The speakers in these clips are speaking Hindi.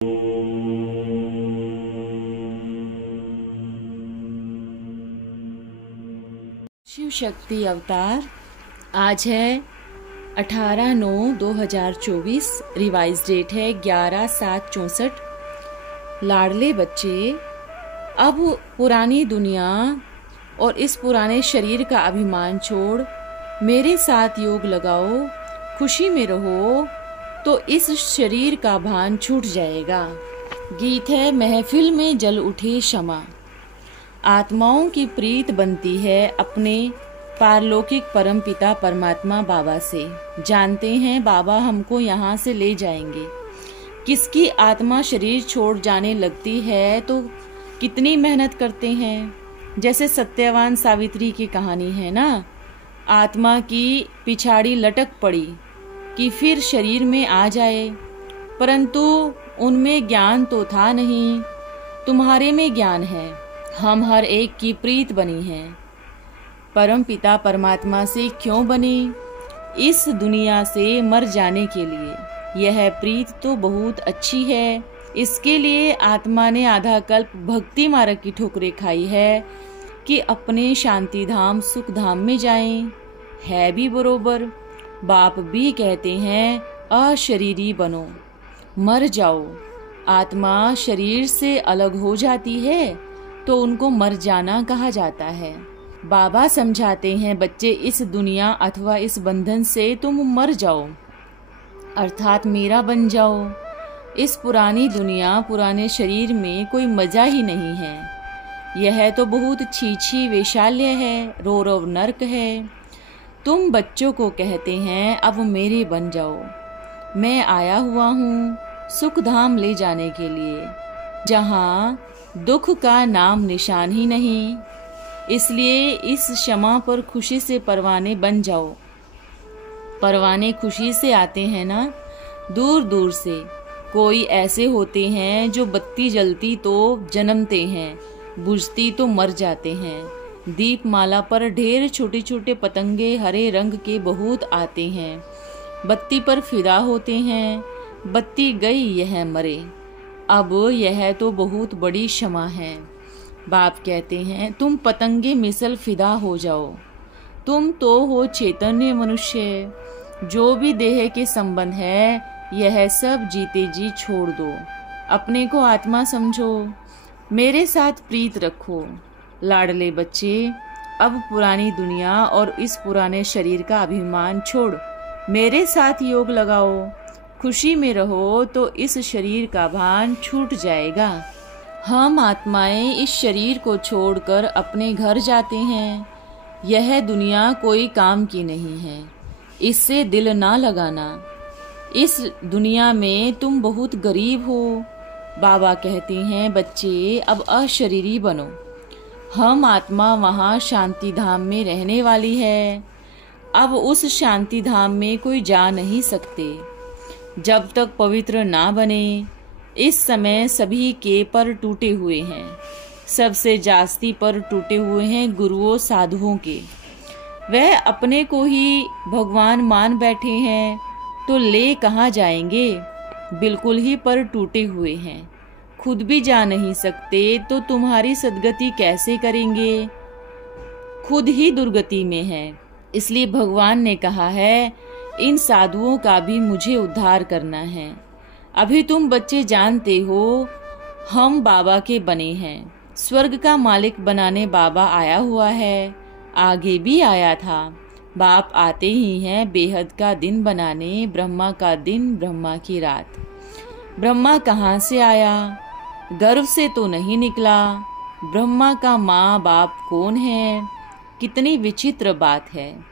शिव शक्ति अवतार। आज है 18/9/2024। रिवाइज डेट है 11/7/64। लाडले बच्चे, अब पुरानी दुनिया और इस पुराने शरीर का अभिमान छोड़ मेरे साथ योग लगाओ, खुशी में रहो तो इस शरीर का भान छूट जाएगा। गीत है महफिल में जल उठे क्षमा। आत्माओं की प्रीत बनती है अपने पारलौकिक परम पिता परमात्मा बाबा से। जानते हैं बाबा हमको यहाँ से ले जाएंगे। किसकी आत्मा शरीर छोड़ जाने लगती है तो कितनी मेहनत करते हैं। जैसे सत्यवान सावित्री की कहानी है ना, आत्मा की पिछाड़ी लटक पड़ी कि फिर शरीर में आ जाए, परंतु उनमें ज्ञान तो था नहीं। तुम्हारे में ज्ञान है। हम हर एक की प्रीत बनी है। परम पिता परमात्मा से क्यों बनी? इस दुनिया से मर जाने के लिए। यह प्रीत तो बहुत अच्छी है। इसके लिए आत्मा ने आधा कल्प भक्ति मार्ग की ठोकरें खाई है कि अपने शांति धाम सुख धाम में जाएं। है भी बरोबर। बाप भी कहते हैं अशरीरी बनो, मर जाओ। आत्मा शरीर से अलग हो जाती है तो उनको मर जाना कहा जाता है। बाबा समझाते हैं बच्चे, इस दुनिया अथवा इस बंधन से तुम मर जाओ, अर्थात मेरा बन जाओ। इस पुरानी दुनिया पुराने शरीर में कोई मजा ही नहीं है। यह तो बहुत छीछी वैशाल्य है, रो रो नर्क है। तुम बच्चों को कहते हैं अब मेरे बन जाओ। मैं आया हुआ हूँ सुख धाम ले जाने के लिए, जहाँ दुख का नाम निशान ही नहीं। इसलिए इस क्षमा पर खुशी से परवाने बन जाओ। परवाने खुशी से आते हैं ना, दूर दूर से। कोई ऐसे होते हैं जो बत्ती जलती तो जन्मते हैं, बुझती तो मर जाते हैं। दीपमाला पर ढेर छोटे छोटे पतंगे हरे रंग के बहुत आते हैं, बत्ती पर फिदा होते हैं। बत्ती गई यह मरे। अब यह तो बहुत बड़ी क्षमा है। बाप कहते हैं तुम पतंगे मिसल फिदा हो जाओ। तुम तो हो चैतन्य मनुष्य। जो भी देह के संबंध है यह सब जीते जी छोड़ दो। अपने को आत्मा समझो, मेरे साथ प्रीत रखो। लाडले बच्चे, अब पुरानी दुनिया और इस पुराने शरीर का अभिमान छोड़ मेरे साथ योग लगाओ, खुशी में रहो तो इस शरीर का भान छूट जाएगा। हम आत्माएं इस शरीर को छोड़कर अपने घर जाते हैं। यह दुनिया कोई काम की नहीं है, इससे दिल ना लगाना। इस दुनिया में तुम बहुत गरीब हो। बाबा कहते हैं बच्चे अब अशरीरी बनो। हम आत्मा वहाँ शांति धाम में रहने वाली है। अब उस शांति धाम में कोई जा नहीं सकते जब तक पवित्र ना बने। इस समय सभी के पर टूटे हुए हैं। सबसे जास्ती पर टूटे हुए हैं गुरुओं साधुओं के। वह अपने को ही भगवान मान बैठे हैं तो ले कहाँ जाएंगे। बिल्कुल ही पर टूटे हुए हैं, खुद भी जा नहीं सकते तो तुम्हारी सद्गति कैसे करेंगे। खुद ही दुर्गति में है। इसलिए भगवान ने कहा है इन साधुओं का भी मुझे उद्धार करना है। अभी तुम बच्चे जानते हो हम बाबा के बने हैं। स्वर्ग का मालिक बनाने बाबा आया हुआ है, आगे भी आया था। बाप आते ही हैं बेहद का दिन बनाने, ब्रह्मा का दिन ब्रह्मा की रात। ब्रह्मा कहाँ से आया? गर्भ से तो नहीं निकला। ब्रह्मा का माँ बाप कौन है? कितनी विचित्र बात है।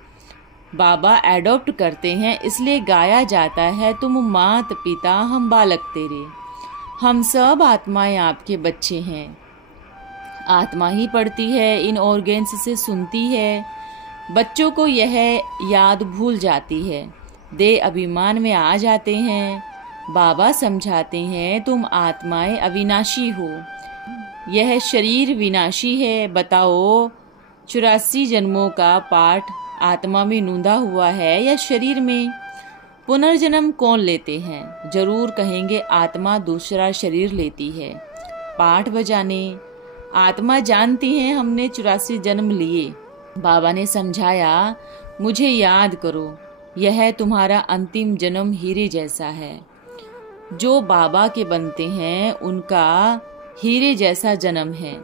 बाबा एडॉप्ट करते हैं, इसलिए गाया जाता है तुम मात पिता हम बालक तेरे। हम सब आत्माएं आपके बच्चे हैं। आत्मा ही पढ़ती है, इन ऑर्गेन्स से सुनती है। बच्चों को यह याद भूल जाती है, दे अभिमान में आ जाते हैं। बाबा समझाते हैं तुम आत्माएं अविनाशी हो, यह शरीर विनाशी है। बताओ 84 जन्मों का पाठ आत्मा में नूंदा हुआ है या शरीर में? पुनर्जन्म कौन लेते हैं? जरूर कहेंगे आत्मा दूसरा शरीर लेती है। पाठ बजाने आत्मा जानती है हमने 84 जन्म लिए। बाबा ने समझाया, मुझे याद करो, यह तुम्हारा अंतिम जन्म हीरे जैसा है। जो बाबा के बनते हैं उनका हीरे जैसा जन्म है।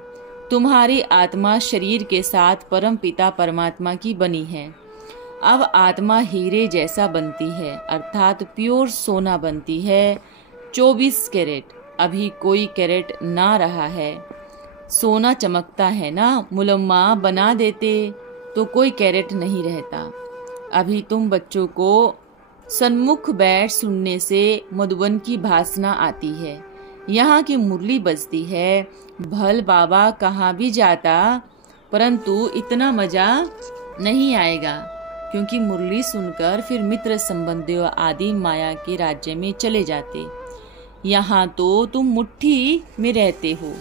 तुम्हारी आत्मा शरीर के साथ परम पिता परमात्मा की बनी है। अब आत्मा हीरे जैसा बनती है, अर्थात प्योर सोना बनती है। 24 कैरेट, अभी कोई कैरेट ना रहा है। सोना चमकता है ना, मुलम्मा बना देते तो कोई कैरेट नहीं रहता। अभी तुम बच्चों को सन्मुख बैठ सुनने से मधुबन की भासना आती है, यहाँ की मुरली बजती है। भल बाबा कहाँ भी जाता, परंतु इतना मजा नहीं आएगा, क्योंकि मुरली सुनकर फिर मित्र संबंधियों आदि माया के राज्य में चले जाते। यहाँ तो तुम मुट्ठी में रहते हो,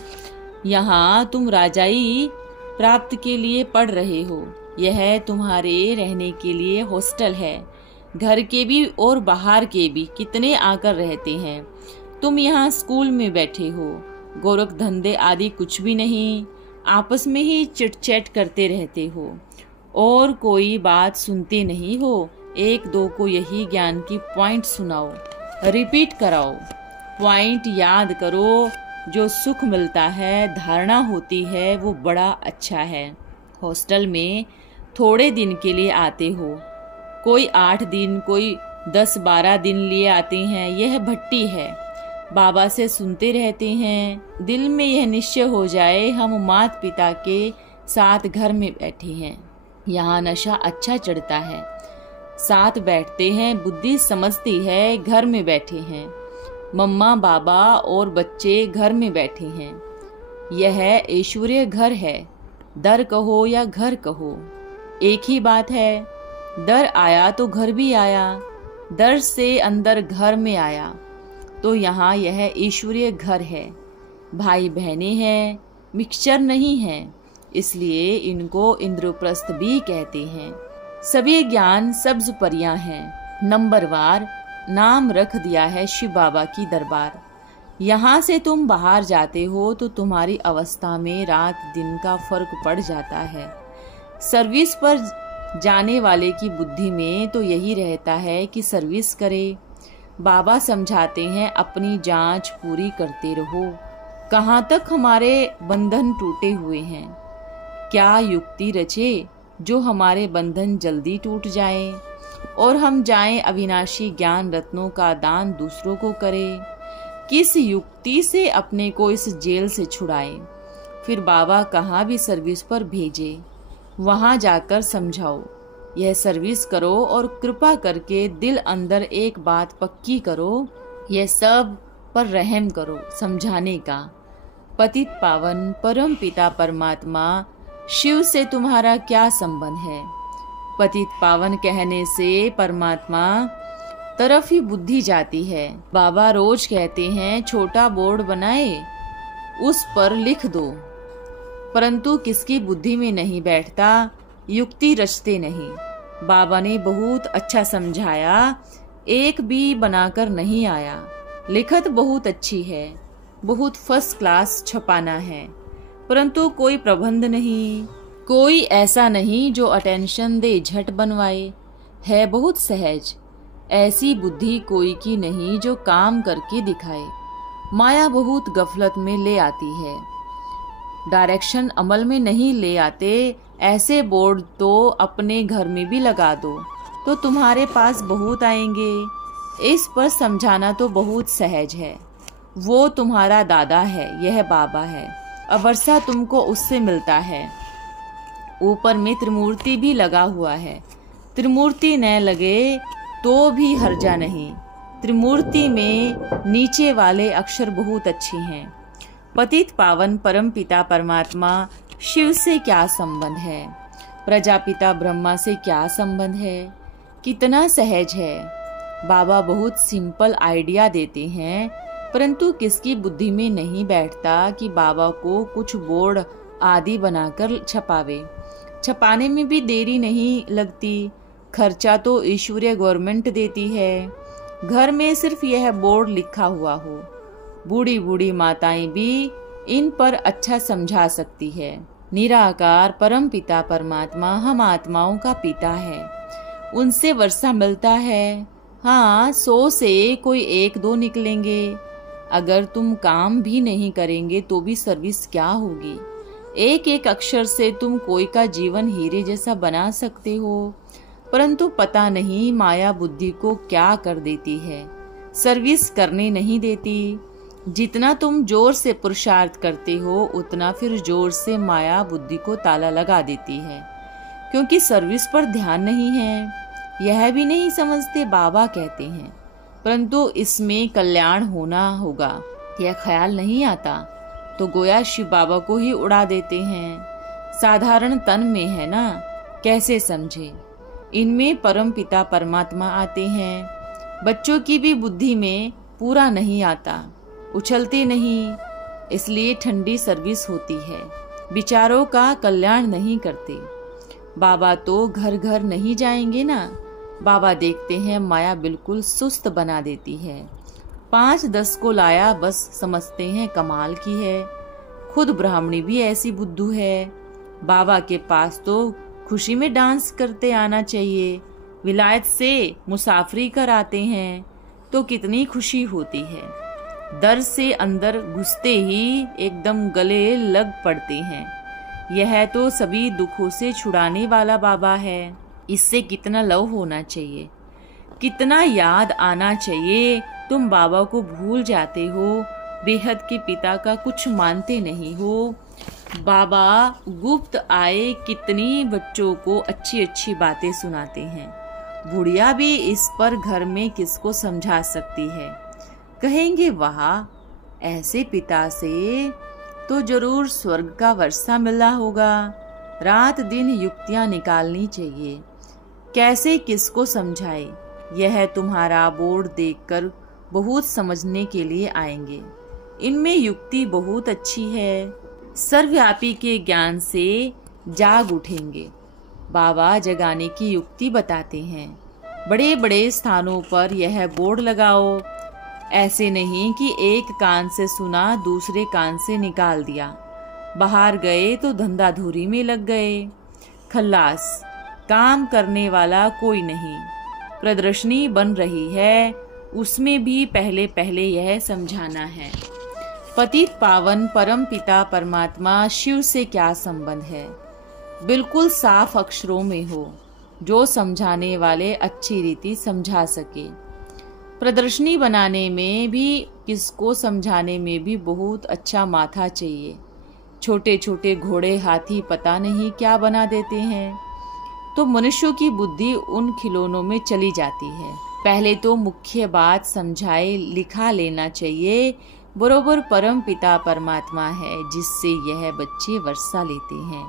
यहाँ तुम राजाई प्राप्त के लिए पढ़ रहे हो। यह तुम्हारे रहने के लिए हॉस्टल है। घर के भी और बाहर के भी कितने आकर रहते हैं। तुम यहाँ स्कूल में बैठे हो। गोरख धंधे आदि कुछ भी नहीं, आपस में ही चिट चैट करते रहते हो और कोई बात सुनते नहीं हो। एक दो को यही ज्ञान की पॉइंट सुनाओ, रिपीट कराओ, पॉइंट याद करो। जो सुख मिलता है, धारणा होती है, वो बड़ा अच्छा है। हॉस्टल में थोड़े दिन के लिए आते हो, कोई 8 दिन, कोई 10-12 दिन लिए आते हैं। यह भट्टी है, बाबा से सुनते रहते हैं। दिल में यह निश्चय हो जाए, हम माता पिता के साथ घर में बैठे हैं। यहाँ नशा अच्छा चढ़ता है, साथ बैठते हैं, बुद्धि समझती है, घर में बैठे हैं। मम्मा बाबा और बच्चे घर में बैठे हैं। यह ऐश्वर्य घर है। दर कहो या घर कहो, एक ही बात है। दर आया तो घर भी आया, दर से अंदर घर में आया, तो यहाँ यह ईश्वरीय घर है। भाई बहनें हैं, मिक्सचर नहीं है, इसलिए इनको इंद्रप्रस्थ भी कहते हैं। सभी ज्ञान सब्ज परियां हैं। नंबरवार नाम रख दिया है शिव बाबा की दरबार। यहाँ से तुम बाहर जाते हो तो तुम्हारी अवस्था में रात दिन का फर्क पड़ जाता है। सर्विस पर जाने वाले की बुद्धि में तो यही रहता है कि सर्विस करे। बाबा समझाते हैं, अपनी जांच पूरी करते रहो। कहाँ तक हमारे बंधन टूटे हुए हैं? क्या युक्ति रचे जो हमारे बंधन जल्दी टूट जाए और हम जाएं अविनाशी ज्ञान रत्नों का दान दूसरों को करें? किस युक्ति से अपने को इस जेल से छुड़ाए? फिर बाबा कहाँ भी सर्विस पर भेजे, वहां जाकर समझाओ, यह सर्विस करो और कृपा करके दिल अंदर एक बात पक्की करो, यह सब पर रहम करो। समझाने का पतित पावन परम पिता परमात्मा शिव से तुम्हारा क्या संबंध है? पतित पावन कहने से परमात्मा तरफ ही बुद्धि जाती है। बाबा रोज कहते हैं, छोटा बोर्ड बनाए, उस पर लिख दो, परंतु किसकी बुद्धि में नहीं बैठता, युक्ति रचते नहीं। बाबा ने बहुत अच्छा समझाया, एक भी बनाकर नहीं आया। लिखत बहुत अच्छी है, बहुत फर्स्ट क्लास छपाना है, परंतु कोई प्रबंध नहीं, कोई ऐसा नहीं जो अटेंशन दे झट बनवाए। है बहुत सहज, ऐसी बुद्धि कोई की नहीं जो काम करके दिखाए। माया बहुत गफलत में ले आती है, डायरेक्शन अमल में नहीं ले आते। ऐसे बोर्ड तो अपने घर में भी लगा दो तो तुम्हारे पास बहुत आएंगे। इस पर समझाना तो बहुत सहज है। वो तुम्हारा दादा है, यह बाबा है, अब वर्षा तुमको उससे मिलता है। ऊपर में त्रिमूर्ति भी लगा हुआ है, त्रिमूर्ति न लगे तो भी हर्जा नहीं। त्रिमूर्ति में नीचे वाले अक्षर बहुत अच्छे हैं। पतित पावन परम पिता परमात्मा शिव से क्या संबंध है? प्रजापिता ब्रह्मा से क्या संबंध है? कितना सहज है। बाबा बहुत सिंपल आइडिया देते हैं, परंतु किसकी बुद्धि में नहीं बैठता कि बाबा को कुछ बोर्ड आदि बनाकर छपावे। छपाने में भी देरी नहीं लगती, खर्चा तो ईश्वरीय गवर्नमेंट देती है। घर में सिर्फ यह बोर्ड लिखा हुआ हो, बूढ़ी बूढ़ी माताएं भी इन पर अच्छा समझा सकती है। निराकार परम पिता परमात्मा हम आत्माओं का पिता है, उनसे वर्षा मिलता है। हाँ, 100 से कोई 1-2 निकलेंगे। अगर तुम काम भी नहीं करेंगे तो भी सर्विस क्या होगी। एक एक अक्षर से तुम कोई का जीवन हीरे जैसा बना सकते हो, परंतु पता नहीं माया बुद्धि को क्या कर देती है, सर्विस करने नहीं देती। जितना तुम जोर से पुरुषार्थ करते हो उतना फिर जोर से माया बुद्धि को ताला लगा देती है, क्योंकि सर्विस पर ध्यान नहीं है। यह भी नहीं समझते बाबा कहते हैं, परंतु इसमें कल्याण होना होगा यह ख्याल नहीं आता, तो गोया शिव बाबा को ही उड़ा देते हैं। साधारण तन में है ना, कैसे समझे। इनमें परम पिता परमात्मा आते हैं। बच्चों की भी बुद्धि में पूरा नहीं आता, उछलते नहीं, इसलिए ठंडी सर्विस होती है, विचारों का कल्याण नहीं करते। बाबा तो घर घर नहीं जाएंगे ना। बाबा देखते हैं माया बिल्कुल सुस्त बना देती है। 5-10 को लाया बस समझते हैं कमाल की है। खुद ब्राह्मणी भी ऐसी बुद्धू है। बाबा के पास तो खुशी में डांस करते आना चाहिए। विलायत से मुसाफरी कर आते हैं तो कितनी खुशी होती है। दर से अंदर घुसते ही एकदम गले लग पड़ते हैं। यह तो सभी दुखों से छुड़ाने वाला बाबा है। इससे कितना लव होना चाहिए, कितना याद आना चाहिए। तुम बाबा को भूल जाते हो, बेहद के पिता का कुछ मानते नहीं हो। बाबा गुप्त आए कितनी बच्चों को अच्छी अच्छी बातें सुनाते हैं। बुढ़िया भी इस पर घर में किसको समझा सकती है। कहेंगे वाह, ऐसे पिता से तो जरूर स्वर्ग का वर्षा मिला होगा। रात दिन युक्तियां निकालनी चाहिए, कैसे किसको समझाए। यह तुम्हारा बोर्ड देखकर बहुत समझने के लिए आएंगे। इनमें युक्ति बहुत अच्छी है, सर्वव्यापी के ज्ञान से जाग उठेंगे। बाबा जगाने की युक्ति बताते हैं। बड़े बड़े स्थानों पर यह बोर्ड लगाओ, ऐसे नहीं कि एक कान से सुना दूसरे कान से निकाल दिया। बाहर गए तो धंधाधूरी में लग गए। खल्लास, काम करने वाला कोई नहीं। प्रदर्शनी बन रही है, उसमें भी पहले पहले यह समझाना है, पतित पावन परम पिता परमात्मा शिव से क्या संबंध है। बिल्कुल साफ अक्षरों में हो, जो समझाने वाले अच्छी रीति समझा सके। प्रदर्शनी बनाने में भी, किसको समझाने में भी बहुत अच्छा माथा चाहिए। छोटे छोटे घोड़े हाथी पता नहीं क्या बना देते हैं, तो मनुष्यों की बुद्धि उन खिलौनों में चली जाती है। पहले तो मुख्य बात समझाए लिखा लेना चाहिए। बरोबर परम पिता परमात्मा है जिससे यह बच्चे वर्षा लेते हैं,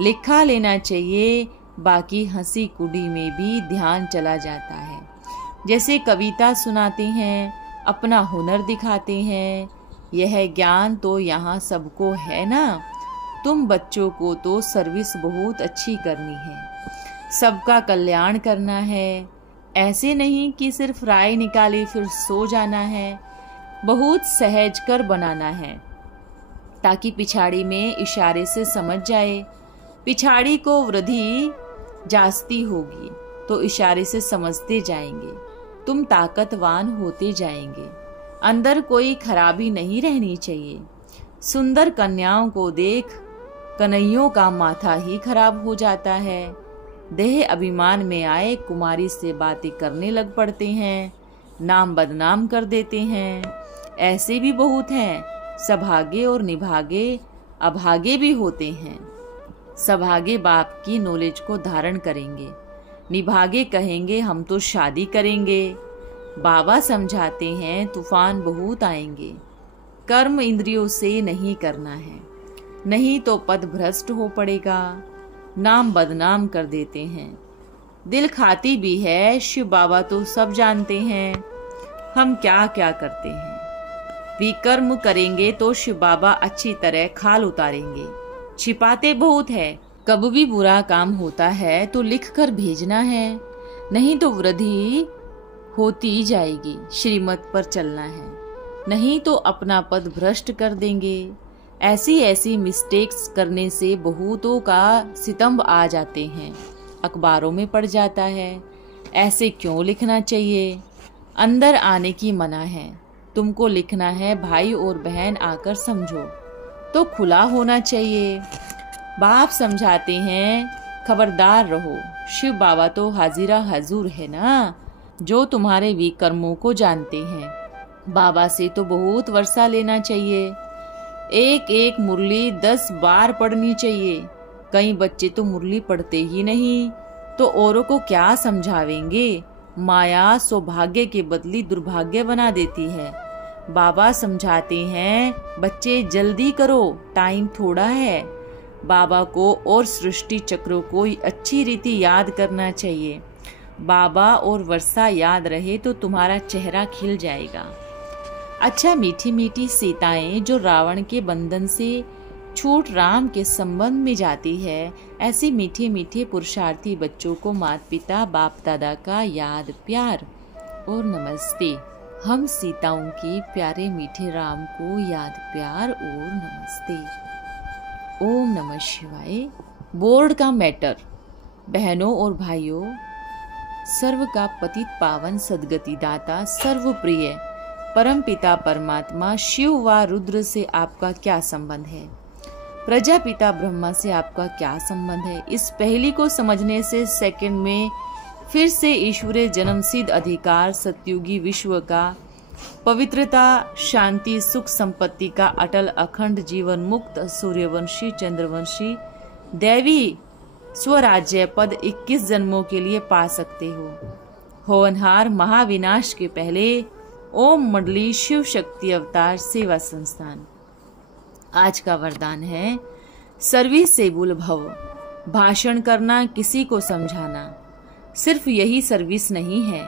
लिखा लेना चाहिए। बाकी हंसी कुड़ी में भी ध्यान चला जाता है। जैसे कविता सुनाते हैं, अपना हुनर दिखाते हैं। यह ज्ञान तो यहाँ सबको है ना। तुम बच्चों को तो सर्विस बहुत अच्छी करनी है, सबका कल्याण करना है। ऐसे नहीं कि सिर्फ राय निकाली फिर सो जाना है। बहुत सहज कर बनाना है, ताकि पिछाड़ी में इशारे से समझ जाए। पिछाड़ी को वृद्धि जास्ती होगी तो इशारे से समझते जाएंगे। तुम ताकतवान होते जाएंगे। अंदर कोई खराबी नहीं रहनी चाहिए। सुंदर कन्याओं को देख कन्हैयों का माथा ही खराब हो जाता है। देह अभिमान में आए कुमारी से बातें करने लग पड़ते हैं, नाम बदनाम कर देते हैं। ऐसे भी बहुत हैं। सभागे और निभागे अभागे भी होते हैं। सभागे बाप की नॉलेज को धारण करेंगे, निभागे कहेंगे हम तो शादी करेंगे। बाबा समझाते हैं तूफान बहुत आएंगे। कर्म इंद्रियों से नहीं करना है, नहीं तो पद भ्रष्ट हो पड़ेगा। नाम बदनाम कर देते हैं। दिल खाती भी है। शिव बाबा तो सब जानते हैं हम क्या क्या करते हैं। विकर्म करेंगे तो शिव बाबा अच्छी तरह खाल उतारेंगे। छिपाते बहुत है। कब भी बुरा काम होता है तो लिख कर भेजना है। नहीं तो वृद्धि होती जाएगी। श्रीमत पर चलना है, नहीं तो अपना पद भ्रष्ट कर देंगे। ऐसी ऐसी मिस्टेक्स करने से बहुतों का सितंब आ जाते हैं, अखबारों में पड़ जाता है। ऐसे क्यों लिखना चाहिए? अंदर आने की मना है। तुमको लिखना है भाई और बहन आकर समझो, तो खुला होना चाहिए। बाप समझाते हैं खबरदार रहो। शिव बाबा तो हाजिरा हजूर है ना, जो तुम्हारे विकर्मों को जानते हैं। बाबा से तो बहुत वर्षा लेना चाहिए। एक एक मुरली 10 बार पढ़नी चाहिए। कई बच्चे तो मुरली पढ़ते ही नहीं, तो औरों को क्या समझावेंगे? माया सौभाग्य के बदली दुर्भाग्य बना देती है। बाबा समझाते हैं बच्चे जल्दी करो, टाइम थोड़ा है। बाबा को और सृष्टि चक्रों को अच्छी रीति याद करना चाहिए। बाबा और वर्षा याद रहे तो तुम्हारा चेहरा खिल जाएगा। अच्छा, मीठी मीठी सीताएं जो रावण के बंधन से छूट राम के संबंध में जाती है, ऐसे मीठे मीठे पुरुषार्थी बच्चों को माता पिता बाप दादा का याद प्यार और नमस्ते। हम सीताओं के प्यारे मीठे राम को याद प्यार और नमस्ते। ओम नमः शिवाय। बोर्ड का मैटर। बहनों और भाइयों, सर्व का पतित पावन सदगति दाता सर्वप्रिय परमपिता परमात्मा शिव व रुद्र से आपका क्या संबंध है? प्रजापिता ब्रह्मा से आपका क्या संबंध है? इस पहली को समझने से सेकंड में फिर से ईश्वरीय जन्मसिद्ध अधिकार सत्युगी विश्व का पवित्रता, शांति, सुख, संपत्ति का अटल अखंड जीवन मुक्त सूर्यवंशी चंद्रवंशी दैवी स्वराज्य पद 21 जन्मों के लिए पा सकते हो। होनहार महाविनाश के पहले ओम मंडली शिव शक्ति अवतार सेवा संस्थान। आज का वरदान है सर्विसेबल भव। भाषण करना, किसी को समझाना, सिर्फ यही सर्विस नहीं है।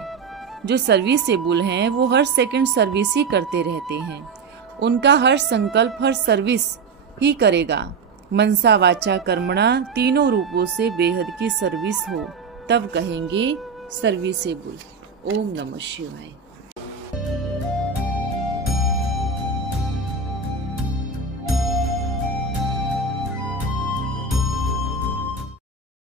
जो सर्विसेबल हैं वो हर सेकंड सर्विस ही करते रहते हैं। उनका हर संकल्प हर सर्विस ही करेगा। मनसा वाचा कर्मणा तीनों रूपों से बेहद की सर्विस हो, तब कहेंगे सर्विसेबल। ओम नमः शिवाय।